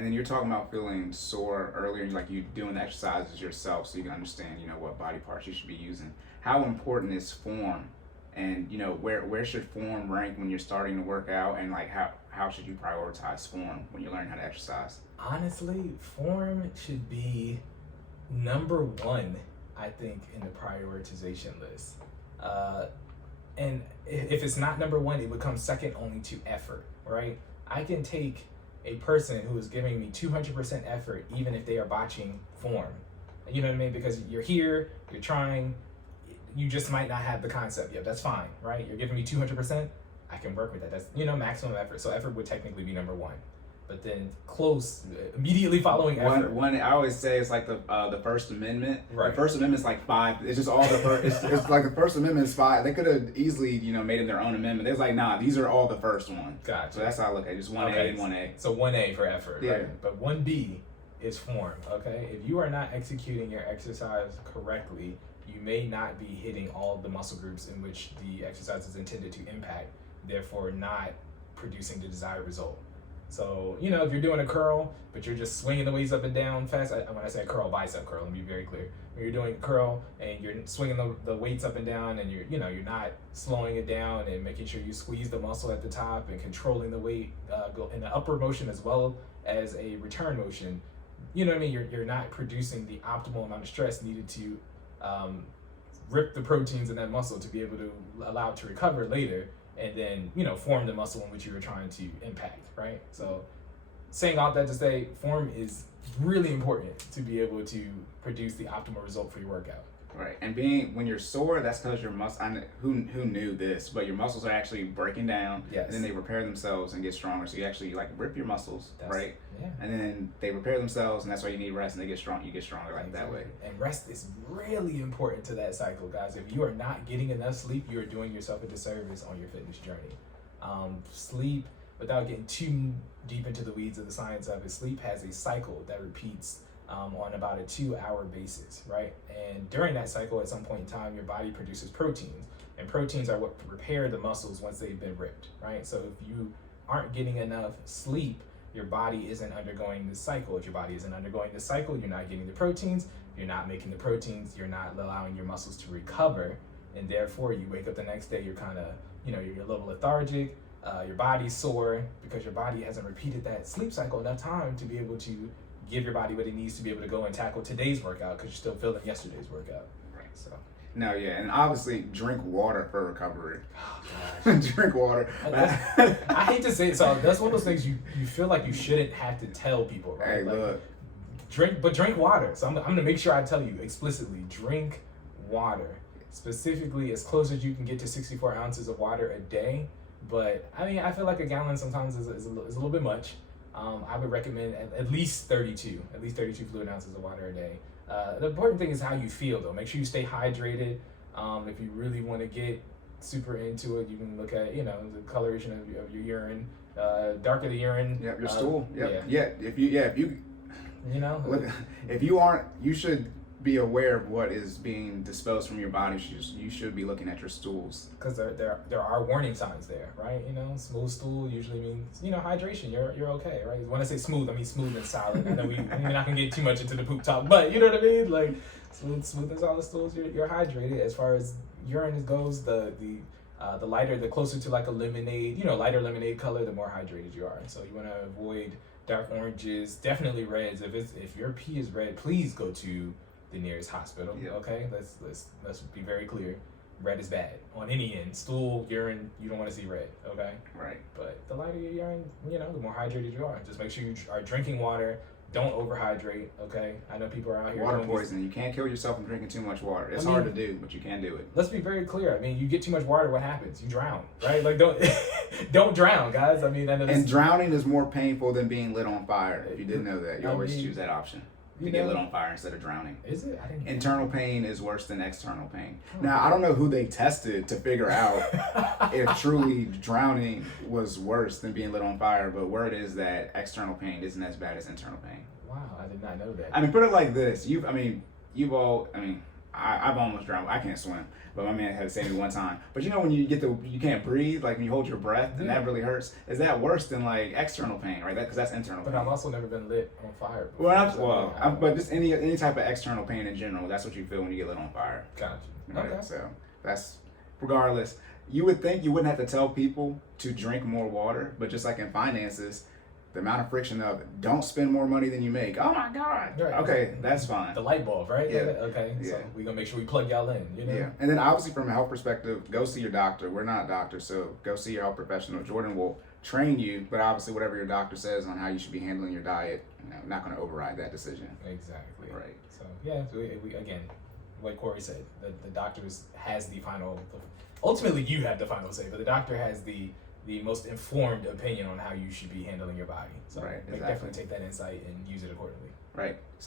And then you're talking about feeling sore earlier, like you doing the exercises yourself so you can understand, what body parts you should be using. How important is form? And, where should form rank when you're starting to work out? And, like, how should you prioritize form when you're learning how to exercise? Honestly, form should be number one, I think, in the prioritization list. And if it's not number one, it becomes second only to effort, right? I can take a person who is giving me 200% effort, even if they are botching form. You know what I mean? Because you're here, you're trying, you just might not have the concept yet. That's fine, right? You're giving me 200%, I can work with that. That's, maximum effort. So effort would technically be number one. But then close, immediately following effort. One I always say it's like the First Amendment. Right. The First Amendment's like 5. It's just all the first. It's like the First Amendment is 5. They could have easily made it their own amendment. They was like, nah, these are all the first ones. Gotcha. So that's how I look at it. Just 1A and 1A. So 1A for effort. Yeah. Right? But 1B is form. Okay. If you are not executing your exercise correctly, you may not be hitting all the muscle groups in which the exercise is intended to impact. Therefore, not producing the desired result. So, if you're doing a curl, but you're just swinging the weights up and down fast, when I say curl, bicep curl, let me be very clear. When you're doing curl and you're swinging the weights up and down and you're not slowing it down and making sure you squeeze the muscle at the top and controlling the weight go in the upward motion as well as a return motion, you're not producing the optimal amount of stress needed to rip the proteins in that muscle to be able to allow it to recover later. And then, form the muscle in which you were trying to impact, right? So saying all that to say, form is really important to be able to produce the optimal result for your workout. Right. And when you're sore, that's because your muscle, who knew this, but your muscles are actually breaking down. Yes. And then they repair themselves and get stronger. So you actually rip your muscles, right? Yeah. And then they repair themselves, and that's why you need rest, and they get strong. You get stronger that way. And rest is really important to that cycle, guys. If you are not getting enough sleep, you are doing yourself a disservice on your fitness journey. Sleep, without getting too deep into the weeds of the science of it, sleep has a cycle that repeats on about a 2-hour basis, right? And during that cycle, at some point in time, your body produces proteins, and proteins are what repair the muscles once they've been ripped, right? So if you aren't getting enough sleep, your body isn't undergoing this cycle. If your body isn't undergoing this cycle, you're not getting the proteins. If you're not making the proteins, you're not allowing your muscles to recover, and therefore you wake up the next day, you're kind of, you're a little lethargic, your body's sore because your body hasn't repeated that sleep cycle enough time to be able to give your body what it needs to be able to go and tackle today's workout because you're still feeling yesterday's workout. Right. So. No, yeah, and obviously drink water for recovery. Oh, gosh. Drink water. I hate to say it, so that's one of those things you feel like you shouldn't have to tell people, right? Hey, look. Drink water. So I'm gonna make sure I tell you explicitly, drink water. Specifically, as close as you can get to 64 ounces of water a day. But I feel like a gallon sometimes is a little bit much. I would recommend at least 32 fluid ounces of water a day. The important thing is how you feel, though. Make sure you stay hydrated. If you really want to get super into it, you can look at the coloration of your urine. Darker the urine. Yep, your stool. Yep. Yeah. If you look, if you aren't, you should be aware of what is being disposed from your body. You should be looking at your stools, because there are warning signs there, right? Smooth stool usually means hydration. You're okay, right? When I say smooth, I mean smooth and solid. I know we're not gonna get too much into the poop talk, but you know what I mean. Like smooth and solid stools, you're hydrated. As far as urine goes, the lighter, the closer to like a lemonade, lighter lemonade color, the more hydrated you are. So you want to avoid dark oranges, definitely reds. If your pee is red, please go to the nearest hospital. Yeah. Okay, let's be very clear. Red is bad on any end. Stool, urine, you don't want to see red. Okay. Right. But the lighter your urine, the more hydrated you are. Just make sure you are drinking water. Don't overhydrate. Okay. I know people are out here. Water poisoning. You can't kill yourself from drinking too much water. It's hard to do, but you can do it. Let's be very clear. You get too much water, what happens? You drown, right? Like don't drown, guys. And drowning is more painful than being lit on fire. If you didn't know that, you always choose that option. To get lit on fire instead of drowning. Is it? Internal pain is worse than external pain. Now, I don't know who they tested to figure out if truly drowning was worse than being lit on fire, but word is that external pain isn't as bad as internal pain. Wow, I did not know that. Put it like this. I've almost drowned. I can't swim, but my man had to save me one time. But you know when you you can't breathe, like when you hold your breath, and that really hurts. Is that worse than like external pain, right? Because that's internal But pain. I've also never been lit on fire before. But just any type of external pain in general, that's what you feel when you get lit on fire. Gotcha. Right? Okay. So that's regardless. You would think you wouldn't have to tell people to drink more water, but just like in finances, the amount of friction of don't spend more money than you make. Oh my God. Right. Okay, that's fine. The light bulb, right? Yeah. Okay. Yeah. So we're gonna make sure we plug y'all in, you know? Yeah. And then obviously from a health perspective, go see your doctor. We're not doctors, so go see your health professional. Jordan will train you, but obviously whatever your doctor says on how you should be handling your diet, not going to override that decision. Exactly. Right. So yeah, we again, like Cory said, the doctor has the final. Ultimately, you have the final say, but the doctor has the most informed opinion on how you should be handling your body. So Right, exactly. definitely take that insight and use it accordingly. Right.